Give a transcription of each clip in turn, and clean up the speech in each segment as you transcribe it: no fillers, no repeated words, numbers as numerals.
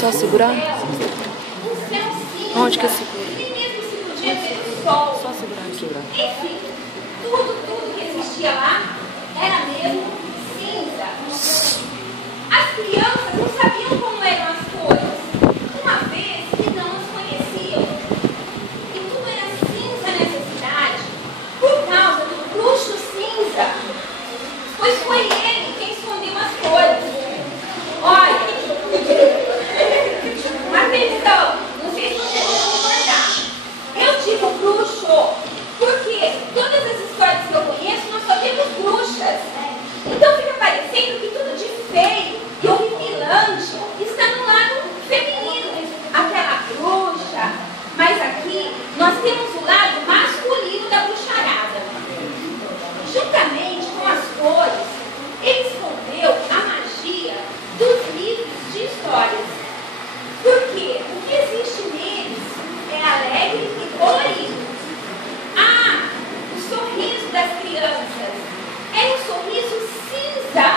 Só segurar? Onde que é segura? Só segurar e segurar. Enfim, tudo que existia lá era mesmo cinza. As crianças não sabiam como eram as coisas, uma vez que não as conheciam. E tudo era cinza nessa cidade por causa do bruxo cinza, pois foi ele quem escondeu as coisas. Olha, atenção, não sei se vocês vão concordar. Eu digo bruxo porque todas as histórias que eu conheço nós só temos bruxas. Então fica parecendo que tudo de feio e horripilante está no lado feminino, aquela bruxa. Mas aqui nós temos o lado masculino da bruxarada. Juntamente com as cores, ele escondeu a magia dos livros de histórias. Porque o que existe neles é alegre e colorido. Ah, o sorriso das crianças é um sorriso cinza.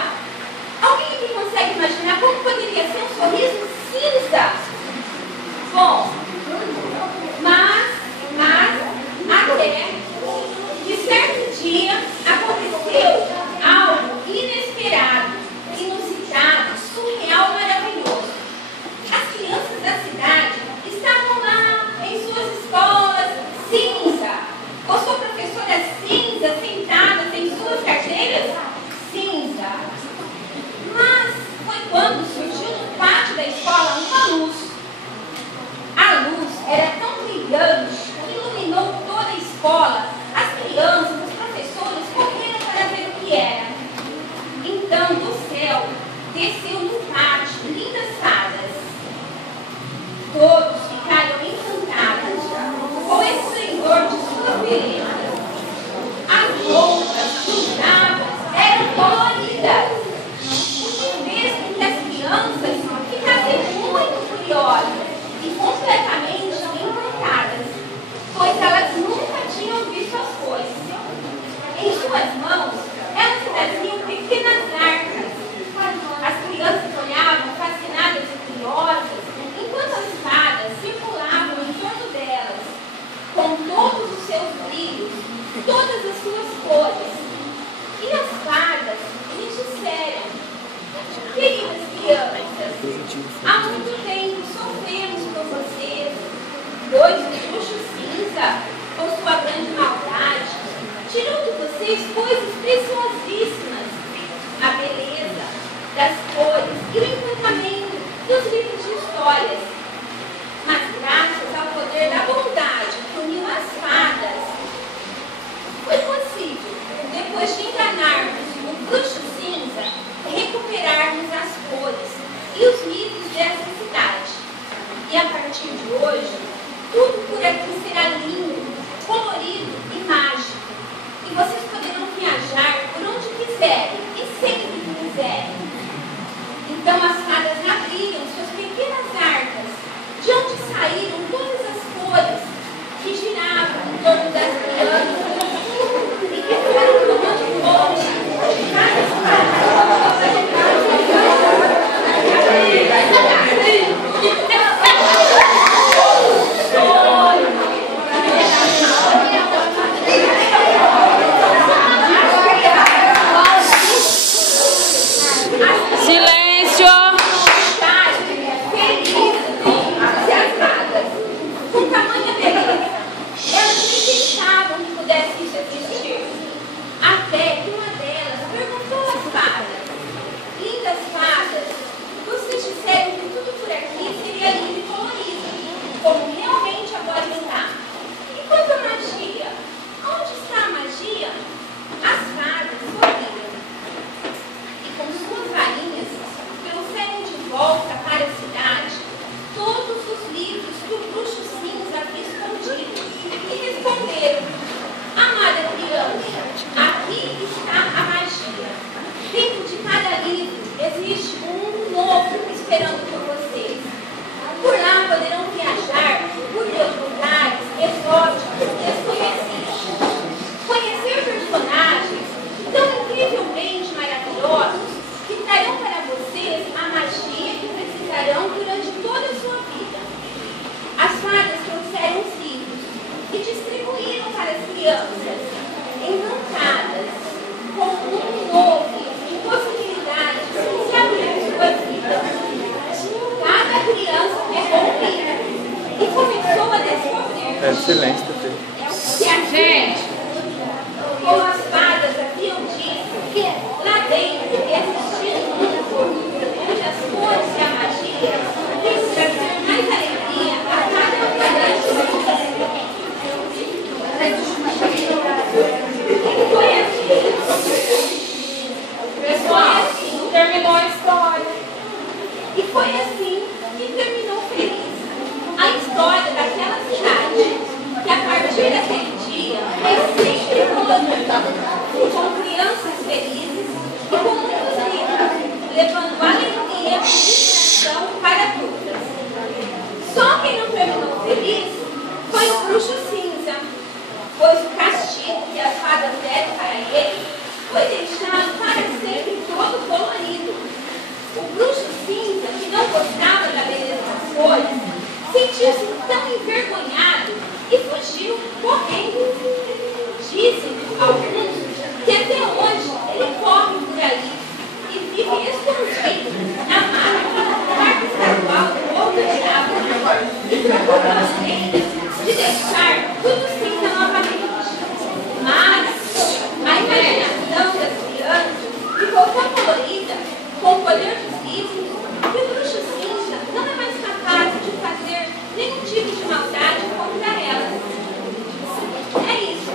Alguém aqui consegue imaginar como poderia ser um sorriso cinza? Bom, mas até que certo dia aconteceu algo inesperado, inusitado, surreal, maravilhoso. As crianças da cidade estavam lá em suas escolas cinza, com sua professora cinza, sentadas em suas carteiras cinza. Mas foi quando surgiu no pátio da escola uma luz. A luz era tão brilhante que iluminou toda a escola. As crianças, os professores correram para ver o que era. Então, do céu, desceu no pátio lindas fadas. Todos ficaram encantados com o esplendor de suas belezas. As roupas que usavam eram coloridas, o que fez com que as crianças ficassem muito curiosas e completamente encantadas, pois elas nunca tinham visto as coisas. Em suas mãos, elas traziam pequenas arcas. As crianças olhavam fascinadas e curiosas, enquanto as fadas circulavam em torno delas, com todos os seus brilhos, todas as suas cores. E as fadas lhes disseram: queridas crianças, há muito tempo sofremos por vocês, pois o bruxo cinza, com sua grande maldade, tirou de vocês coisas preciosíssimas, a beleza das cores e o encantamento dos livros de histórias. Mas graças ao poder da bondade que uniu as fadas, foi possível, depois de enganarmos o bruxo cinza, recuperarmos as cores e os livros dessa cidade. E a partir de hoje, tudo por aqui será lindo, colorido e mágico. E vocês poderão viajar por onde quiserem e sempre que quiserem. Então as fadas abriram suas pequenas arcas, de onde saíram todas as cores que giravam em torno das crianças e que foram tomando conta de cada espaço. Silêncio! silêncio, Tetê. Que a gente, como as fadas haviam dito, lá dentro existia um mundo onde as cores e a magia iam trazer mais alegria a cada integrante da família. Foi assim. Pessoal, terminou a história. E foi assim que terminou feliz a história daquela cidade, que a partir daquele dia é sempre toda, com crianças felizes e com muitos livros, levando alegria e inspiração para todas. Só quem não terminou feliz foi o bruxo cinza, pois o castigo que as fadas deram para ele foi deixado para sempre todo colorido. O bruxo cinza, que não gostava da beleza das cores, sentiu-se tão envergonhado e fugiu correndo. Dizem alguns que até hoje ele corre por aí e vive escondido na marca estadual do Morro do Diabo e procura maneiras de deixar tudo cinza novamente. Mas a imaginação das crianças ficou tão colorida com o poder dos livros que o bruxo cinza não é mais capaz de fazer nenhum tipo de maldade contra elas. É isso.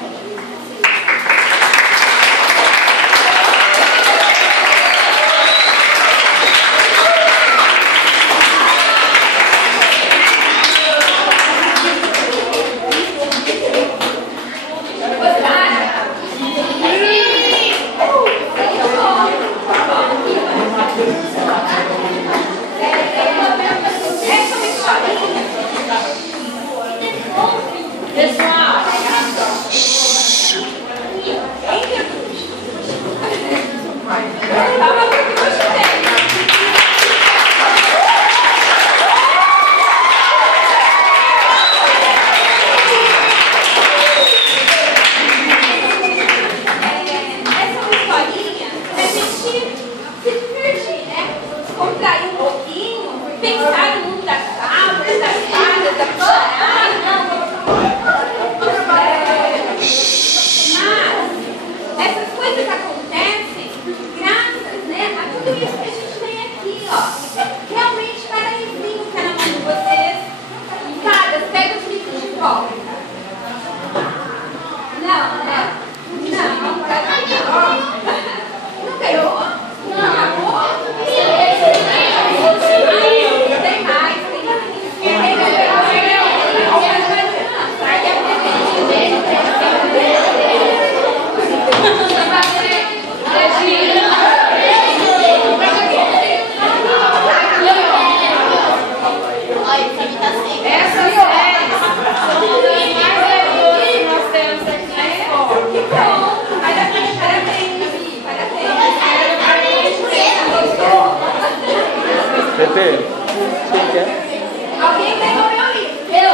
Tetê, quem quer? Alguém pegou meu livro? Eu?